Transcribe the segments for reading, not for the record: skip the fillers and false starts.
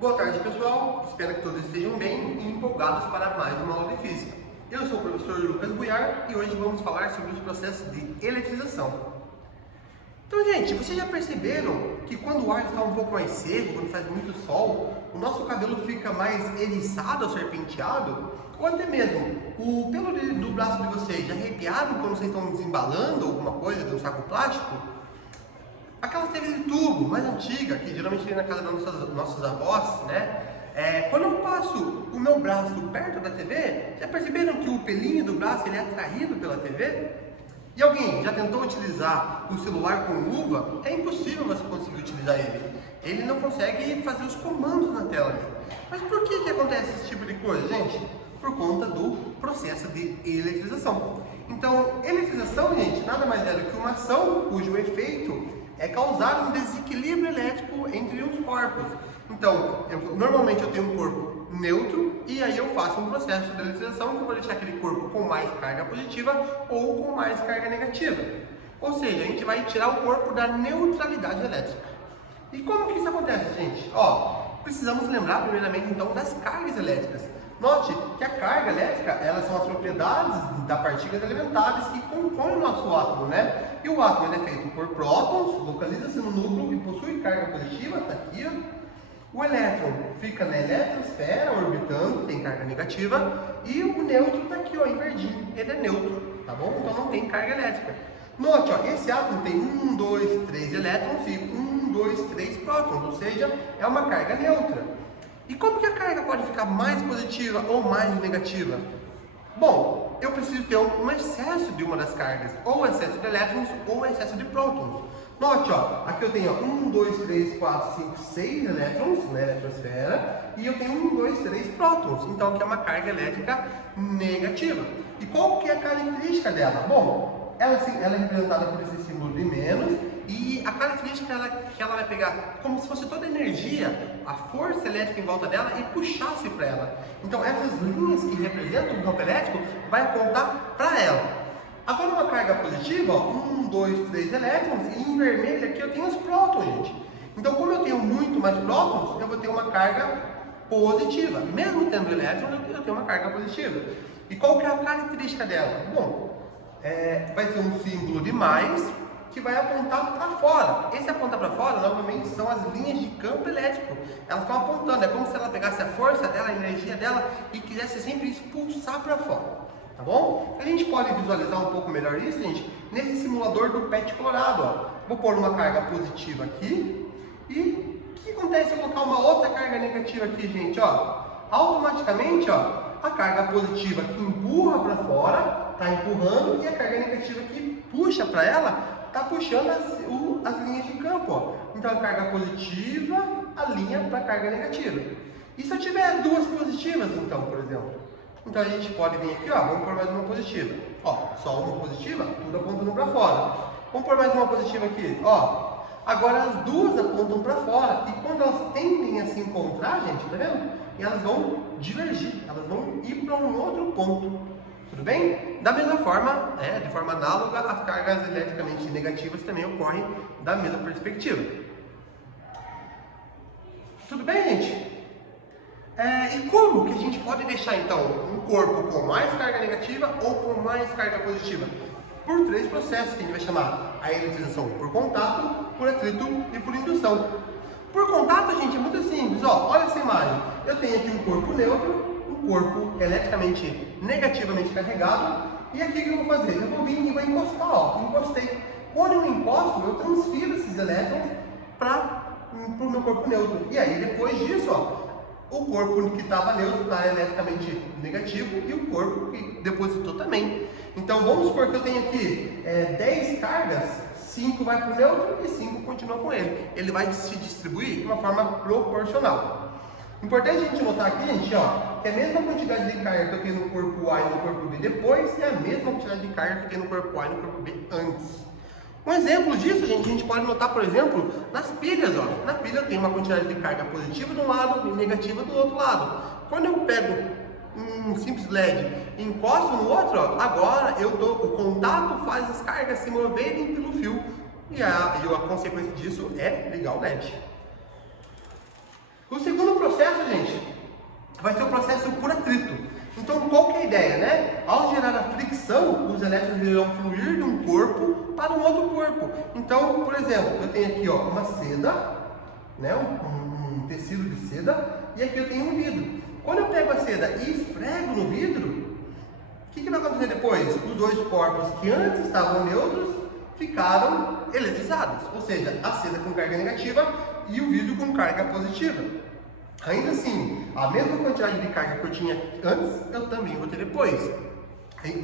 Boa tarde, pessoal. Espero que todos estejam bem e empolgados para mais uma aula de física. Eu sou o professor Lucas Buiar e hoje vamos falar sobre os processos de eletrização. Então, gente, vocês já perceberam que quando o ar está um pouco mais seco, quando faz muito sol, o nosso cabelo fica mais eriçado ou serpenteado? Ou até mesmo o pelo do braço de vocês já arrepiado quando vocês estão desembalando alguma coisa de um saco plástico? Aquelas TV de tubo mais antiga, que geralmente tem na casa das nossas avós, né? Quando eu passo o meu braço perto da TV, já perceberam que o pelinho do braço ele é atraído pela TV? E alguém já tentou utilizar o celular com luva? É impossível você conseguir utilizar ele. Ele não consegue fazer os comandos na tela. Mas por que acontece esse tipo de coisa, gente? Por conta do processo de eletrização. Então, eletrização, gente, nada mais é do que uma ação cujo efeito é causar um desequilíbrio elétrico entre os corpos. Então, normalmente eu tenho um corpo neutro e aí eu faço um processo de eletrização que eu vou deixar aquele corpo com mais carga positiva ou com mais carga negativa. Ou seja, a gente vai tirar o corpo da neutralidade elétrica. E como que isso acontece, gente? Precisamos lembrar primeiramente então das cargas elétricas. Note que a carga elétrica, elas são as propriedades das partículas elementares que compõem o nosso átomo, né? E o átomo é feito por prótons, localiza-se no núcleo e possui carga positiva, está aqui, ó. O elétron fica na eletrosfera, orbitando, tem carga negativa. E o nêutron está aqui, ó, em verdinho, ele é neutro, tá bom? Então não tem carga elétrica. Note, ó, esse átomo tem 1, 2, 3 elétrons e 1, 2, 3 prótons, ou seja, é uma carga neutra. E como que a carga pode ficar mais positiva ou mais negativa? Bom, eu preciso ter um excesso de uma das cargas, ou excesso de elétrons ou excesso de prótons. Note, ó, aqui eu tenho 1, 2, 3, 4, 5, 6 elétrons na eletrosfera e eu tenho 1, 2, 3 prótons, então aqui é uma carga elétrica negativa. E qual que é a característica dela? Bom, ela é representada por esse símbolo de menos e a característica que ela vai pegar como se fosse toda a energia, a força elétrica em volta dela e puxasse para ela. Então essas linhas que representam o campo elétrico vai apontar para ela. Agora uma carga positiva, ó, 1, 2, 3 elétrons e em vermelho aqui eu tenho os prótons, gente. Então como eu tenho muito mais prótons, eu vou ter uma carga positiva. Mesmo tendo elétrons, eu tenho uma carga positiva. E qual que é a característica dela? Bom, vai ser um símbolo de mais que vai apontar para fora. Esse apontar para fora, novamente, são as linhas de campo elétrico. Elas estão apontando, é como se ela pegasse a força dela, a energia dela e quisesse sempre expulsar para fora. Tá bom? A gente pode visualizar um pouco melhor isso, gente, nesse simulador do PET colorado. Ó. Vou pôr uma carga positiva aqui e o que acontece se eu colocar uma outra carga negativa aqui, gente? Ó, automaticamente, ó, a carga positiva que empurra para fora está empurrando e a carga negativa que puxa para ela está puxando as linhas de campo. Ó. Então a carga positiva alinha para a carga negativa. E se eu tiver duas positivas, então, por exemplo? Então a gente pode vir aqui, ó, vamos pôr mais uma positiva. Ó, só uma positiva, tudo apontando para fora. Vamos pôr mais uma positiva aqui, ó. Agora as duas apontam para fora e quando elas tendem a se encontrar, gente, tá vendo? E elas vão divergir, elas vão ir para um outro ponto. Tudo bem? Da mesma forma, de forma análoga, as cargas eletricamente negativas também ocorrem da mesma perspectiva. Tudo bem, gente? E como que a gente pode deixar então um corpo com mais carga negativa ou com mais carga positiva? Por três processos que a gente vai chamar a eletrização por contato, por atrito e por indução. Por contato, gente, é muito simples. Ó, olha essa imagem. Eu tenho aqui um corpo neutro, um corpo eletricamente negativamente carregado. E aqui o que eu vou fazer? Eu vou vir e vou encostar, ó. Encostei. Quando eu encosto, eu transfiro esses elétrons para o meu corpo neutro. E aí, depois disso, ó, o corpo que estava neutro está eletricamente negativo e o corpo que depositou também. Então vamos supor que eu tenho aqui 10 cargas, 5 vai para o neutro e 5 continua com ele. Ele vai se distribuir de uma forma proporcional. Importante a gente notar aqui, gente, ó, que a mesma quantidade de carga que eu tenho no corpo A e no corpo B depois é a mesma quantidade de carga que eu tenho no corpo A e no corpo B antes. Um exemplo disso, gente, a gente pode notar, por exemplo, nas pilhas, ó. Na pilha eu tenho uma quantidade de carga positiva de um lado e negativa do outro lado. Quando eu pego um simples LED e encosto no outro, ó, agora o contato faz as cargas se moverem pelo fio e a consequência disso é ligar o LED. O segundo processo vai ser o processo por atrito. Então, qual que é a ideia, né? Ao gerar a fricção, os elétrons irão fluir de um corpo para um outro corpo. Então, por exemplo, eu tenho aqui ó, uma seda, né? um tecido de seda, e aqui eu tenho um vidro. Quando eu pego a seda e esfrego no vidro, o que vai acontecer depois? Os dois corpos que antes estavam neutros ficaram eletrizados, ou seja, a seda com carga negativa e o vidro com carga positiva. Ainda assim, a mesma quantidade de carga que eu tinha antes, eu também vou ter depois.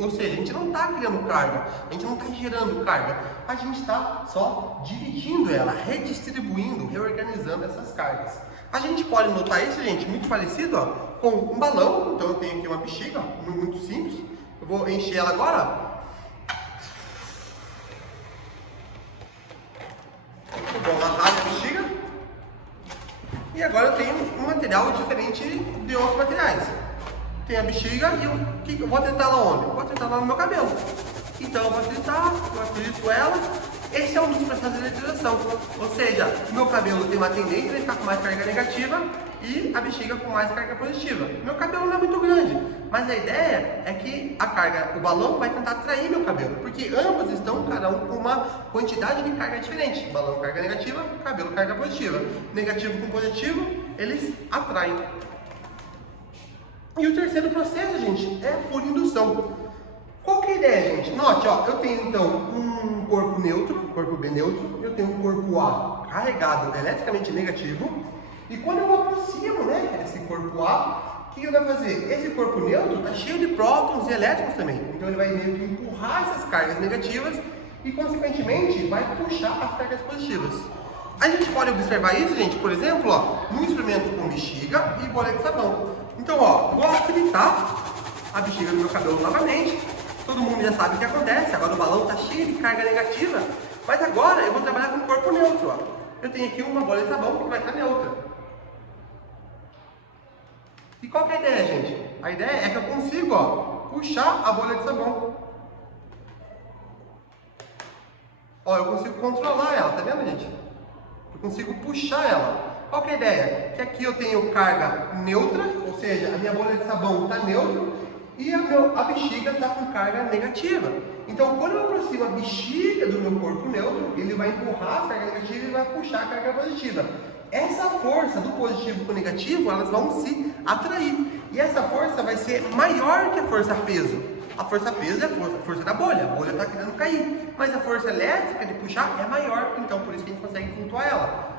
Ou seja, a gente não está criando carga, a gente não está gerando carga, a gente está só dividindo ela, redistribuindo, reorganizando essas cargas. A gente pode notar isso, gente, muito parecido ó, com um balão. Então eu tenho aqui uma bexiga, ó, muito simples. Eu vou encher ela agora. Eu vou amarrar a bexiga. E agora eu tenho um material diferente de outros materiais. Tem a bexiga e eu vou atritar ela onde? Eu vou atritar ela no meu cabelo. Então eu vou atrito ela. Esse é um dos processos de eletrização. Ou seja, o meu cabelo tem uma tendência a ficar com mais carga negativa e a bexiga com mais carga positiva. Meu cabelo não é muito grande, mas a ideia é que o balão vai tentar atrair meu cabelo, porque ambos estão, cada um com uma quantidade de carga diferente. Balão carga negativa, cabelo carga positiva. Negativo com positivo, eles atraem. E o terceiro processo, gente, é por indução. Qual que é a ideia, gente? Note, ó, eu tenho então um corpo neutro, corpo B neutro, eu tenho um corpo A carregado eletricamente negativo, e quando eu aproximo, né, esse corpo A, o que ele vai fazer? Esse corpo neutro está cheio de prótons e elétrons também, então ele vai meio que empurrar essas cargas negativas e, consequentemente, vai puxar as cargas positivas. A gente pode observar isso, gente, por exemplo, ó, num experimento com bexiga e boleia de sabão. Então, ó, vou aplicar a bexiga no meu cabelo novamente. Todo mundo já sabe o que acontece, agora o balão está cheio de carga negativa, mas agora eu vou trabalhar com o corpo neutro. Ó. Eu tenho aqui uma bola de sabão que vai estar neutra. E qual que é a ideia, gente? A ideia é que eu consigo ó, puxar a bolha de sabão. Ó, eu consigo controlar ela, tá vendo, gente? Eu consigo puxar ela. Qual que é a ideia? Que aqui eu tenho carga neutra, ou seja, a minha bolha de sabão está neutra, e a bexiga está com carga negativa. Então, quando eu aproximo a bexiga do meu corpo neutro, ele vai empurrar a carga negativa e vai puxar a carga positiva. Essa força do positivo com o negativo, elas vão se atrair. E essa força vai ser maior que a força peso. A força peso é a força da bolha. A bolha está querendo cair. Mas a força elétrica de puxar é maior. Então, por isso que a gente consegue flutuar ela.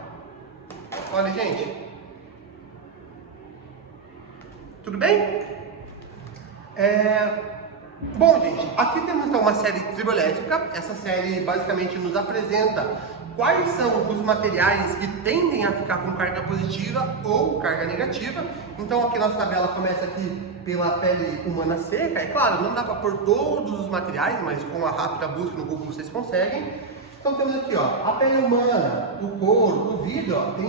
Olha, gente. Tudo bem? Bom, gente, aqui temos então uma série triboelétrica. Essa série basicamente nos apresenta quais são os materiais que tendem a ficar com carga positiva ou carga negativa. Então aqui nossa tabela começa aqui pela pele humana seca. É claro, não dá para pôr todos os materiais, mas com uma rápida busca no Google vocês conseguem. Então temos aqui ó, a pele humana, o couro, o vidro ó, tem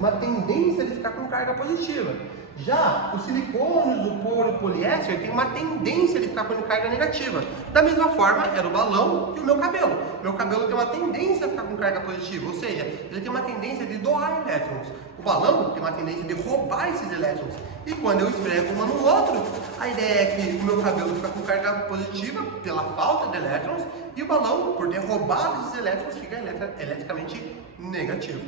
uma tendência de ficar com carga positiva. Já os silicônios, o couro, o poliéster tem uma tendência de ficar com carga negativa. Da mesma forma, era o balão e o meu cabelo. Meu cabelo tem uma tendência a ficar com carga positiva, ou seja, ele tem uma tendência de doar elétrons. O balão tem uma tendência de roubar esses elétrons. E quando eu esfrego uma no outro, a ideia é que o meu cabelo fica com carga positiva pela falta de elétrons e o balão, por ter roubado esses elétrons, fica eletricamente negativo.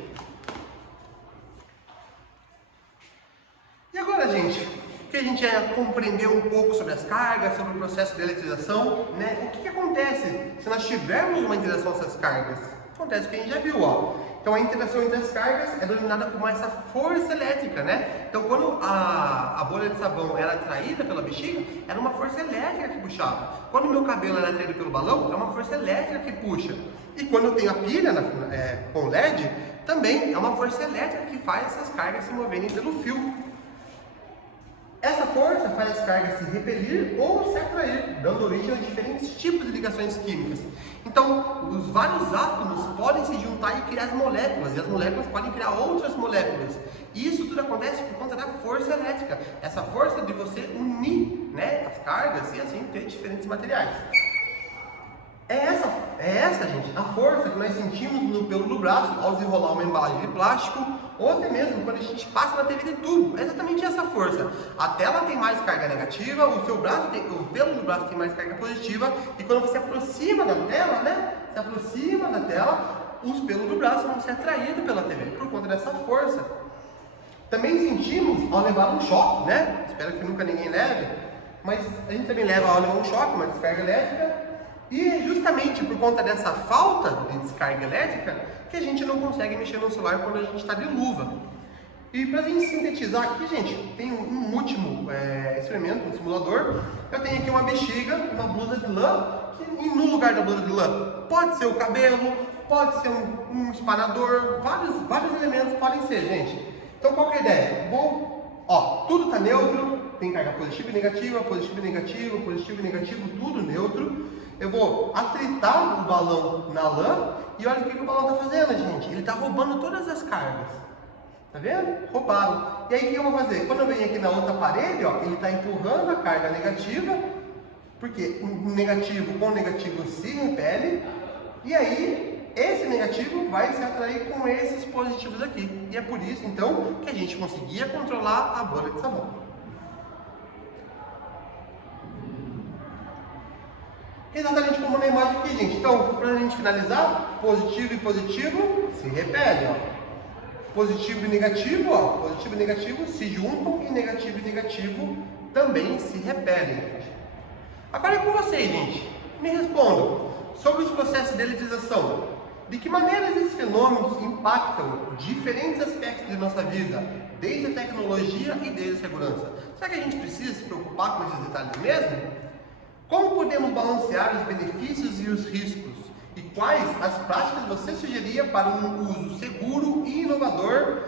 E agora, gente, que a gente já compreendeu um pouco sobre as cargas, sobre o processo de eletrização, né? O que acontece se nós tivermos uma interação dessas cargas? Acontece o que a gente já viu, ó. Então a interação entre as cargas é denominada como essa força elétrica, né? Então quando a bolha de sabão era atraída pela bexiga, era uma força elétrica que puxava. Quando o meu cabelo era atraído pelo balão, é uma força elétrica que puxa. E quando eu tenho a pilha com LED, também é uma força elétrica que faz essas cargas se moverem pelo fio. Essa força faz as cargas se repelir ou se atrair, dando origem a diferentes tipos de ligações químicas. Então, os vários átomos podem se juntar e criar as moléculas, e as moléculas podem criar outras moléculas. E isso tudo acontece por conta da força elétrica, essa força de você unir, né, as cargas e assim ter diferentes materiais. É essa, gente, a força que nós sentimos no pelo do braço ao desenrolar uma embalagem de plástico ou até mesmo quando a gente passa na TV de tubo. É exatamente essa força. A tela tem mais carga negativa, o pelo do braço tem mais carga positiva, e quando você aproxima da tela, né? Se aproxima da tela, os pelos do braço vão ser atraídos pela TV, por conta dessa força. Também sentimos ao levar um choque, né? Espero que nunca ninguém leve, mas a gente também leva ao levar um choque, uma descarga elétrica, e justamente por conta dessa falta de descarga elétrica que a gente não consegue mexer no celular quando a gente está de luva. E para a gente sintetizar aqui, gente, tem um último experimento, um simulador. Eu tenho aqui uma bexiga, uma blusa de lã, e no lugar da blusa de lã pode ser o cabelo, pode ser um espanador, vários elementos podem ser, gente. Então qual que é a ideia? Tudo está neutro, tem carga positiva e negativa, positivo e negativo, positivo e negativo, tudo neutro. Eu vou atritar o balão na lã e olha o que o balão está fazendo, gente. Ele está roubando todas as cargas. Tá vendo? Roubado. E aí o que eu vou fazer? Quando eu venho aqui na outra parede, ó, ele está empurrando a carga negativa, porque o negativo com o negativo se repele, e aí esse negativo vai se atrair com esses positivos aqui. E é por isso, então, que a gente conseguia controlar a bolha de sabão. Exatamente como na imagem aqui, gente. Então, para a gente finalizar, positivo e positivo se repelem, ó. Positivo e negativo, ó. Positivo e negativo se juntam e negativo e negativo também se repelem, gente. Agora é com vocês, gente. Me respondam sobre os processos de eletrização. De que maneira esses fenômenos impactam diferentes aspectos de nossa vida, desde a tecnologia e desde a segurança? Será que a gente precisa se preocupar com esses detalhes mesmo? Como podemos balancear os benefícios e os riscos? E quais as práticas você sugeria para um uso seguro e inovador